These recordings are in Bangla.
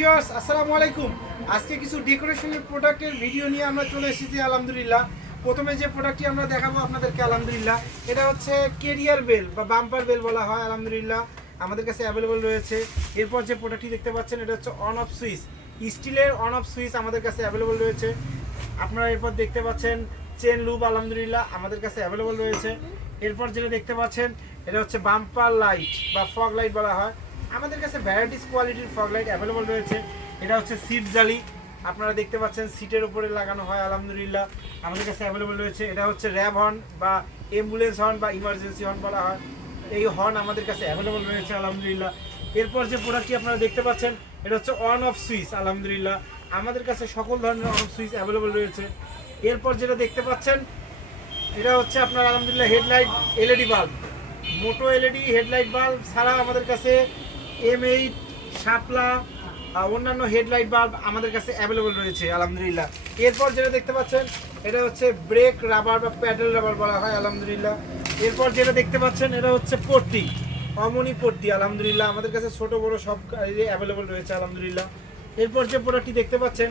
ভিউয়ার্স আসসালামু আলাইকুম। আজকে কিছু ডেকোরেশনের প্রোডাক্টের ভিডিও নিয়ে আমরা চলে এসেছি আলহামদুলিল্লাহ। প্রথমে যে প্রোডাক্টটি আমরা দেখাবো আপনাদেরকে আলহামদুলিল্লাহ, এটা হচ্ছে ক্যারিয়ার বেল বা বাম্পার বেল বলা হয় আলহামদুলিল্লাহ, আমাদের কাছে অ্যাভেলেবল রয়েছে। এরপর যে প্রোডাক্টটি দেখতে পাচ্ছেন এটা হচ্ছে অন অফ সুইচ, স্টিলের অন অফ সুইচ আমাদের কাছে অ্যাভেলেবল রয়েছে। আপনারা এরপর দেখতে পাচ্ছেন চেন লুপ আলহামদুলিল্লাহ আমাদের কাছে অ্যাভেলেবল রয়েছে। এরপর যেটা দেখতে পাচ্ছেন এটা হচ্ছে বাম্পার লাইট বা ফগ লাইট বলা হয়, আমাদের কাছে ভ্যারাইটিস কোয়ালিটির ফগ লাইট অ্যাভেলেবল রয়েছে। এটা হচ্ছে সিট জালি, আপনারা দেখতে পাচ্ছেন সিটের উপরে লাগানো হয় আলহামদুলিল্লাহ, আমাদের কাছে অ্যাভেলেবল রয়েছে। এটা হচ্ছে র্যাব হর্ন বা অ্যাম্বুলেন্স হর্ন বা ইমার্জেন্সি হর্ন বলা হয়, এই হর্ন আমাদের কাছে অ্যাভেলেবল রয়েছে আলহামদুলিল্লাহ। এরপর যে প্রোডাক্টটি আপনারা দেখতে পাচ্ছেন এটা হচ্ছে অন অফ সুইচ আলহামদুলিল্লাহ, আমাদের কাছে সকল ধরনের অন অফ সুইচ অ্যাভেলেবল রয়েছে। এরপর যেটা দেখতে পাচ্ছেন এটা হচ্ছে আপনার আলহামদুলিল্লাহ হেডলাইট এলইডি বাল্ব, মোটো এলইডি হেডলাইট বাল্ব ছাড়া আমাদের কাছে M8 শাপলা অন্যান্য হেডলাইট বাল্ব আমাদের কাছে অ্যাভেলেবল রয়েছে আলহামদুলিল্লাহ। এরপর যেটা দেখতে পাচ্ছেন এটা হচ্ছে ব্রেক রাবার বা প্যাডেল রাবার বলা হয় আলহামদুলিল্লাহ। এরপর যেটা দেখতে পাচ্ছেন এটা হচ্ছে পট্টি, অমনি পট্টি আলহামদুলিল্লাহ, আমাদের কাছে ছোট বড় সব অ্যাভেলেবল রয়েছে আলহামদুলিল্লাহ। এরপর যে প্রোডাক্টটি দেখতে পাচ্ছেন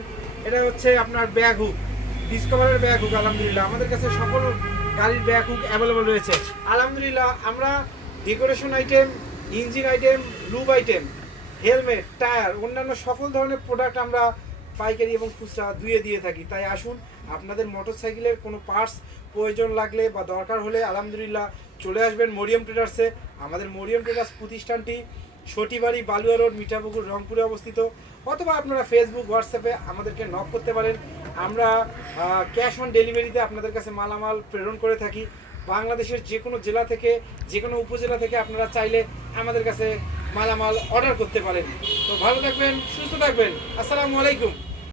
এটা হচ্ছে আপনার ব্যাগ হুক, ডিসকভারের ব্যাগ হুক আলহামদুলিল্লাহ, আমাদের কাছে সকল গাড়ির ব্যাগ হুক অ্যাভেলেবল রয়েছে আলহামদুলিল্লাহ। আমরা decoration item, engine item, lube item, helmet, tyre, অন্যান্য সকল ধরনের প্রোডাক্ট আমরা পাইকারি এবং খুচরা দুয়ে দিয়ে থাকি। তাই আসুন, আপনাদের মোটরসাইকেলের কোনো পার্টস প্রয়োজন লাগলে বা দরকার হলে আলহামদুলিল্লাহ চলে আসবেন মরিয়ম ট্রেডার্সে। আমাদের মরিয়ম ট্রেডার্স প্রতিষ্ঠানটি সটিবাড়ি, বালুয়া রোড, মিঠাপুকুর, রংপুরে অবস্থিত। অথবা আপনারা ফেসবুক, হোয়াটসঅ্যাপে আমাদেরকে নক করতে পারেন, আমরা ক্যাশ অন ডেলিভারিতে আপনাদের কাছে মালামাল প্রেরণ করে থাকি। বাংলাদেশের যে কোনো জেলা থেকে, যে কোনো উপজেলা থেকে আপনারা চাইলে আমাদের কাছে মালামাল অর্ডার করতে পারেন। তো ভালো থাকবেন, সুস্থ থাকবেন, আসসালামু আলাইকুম।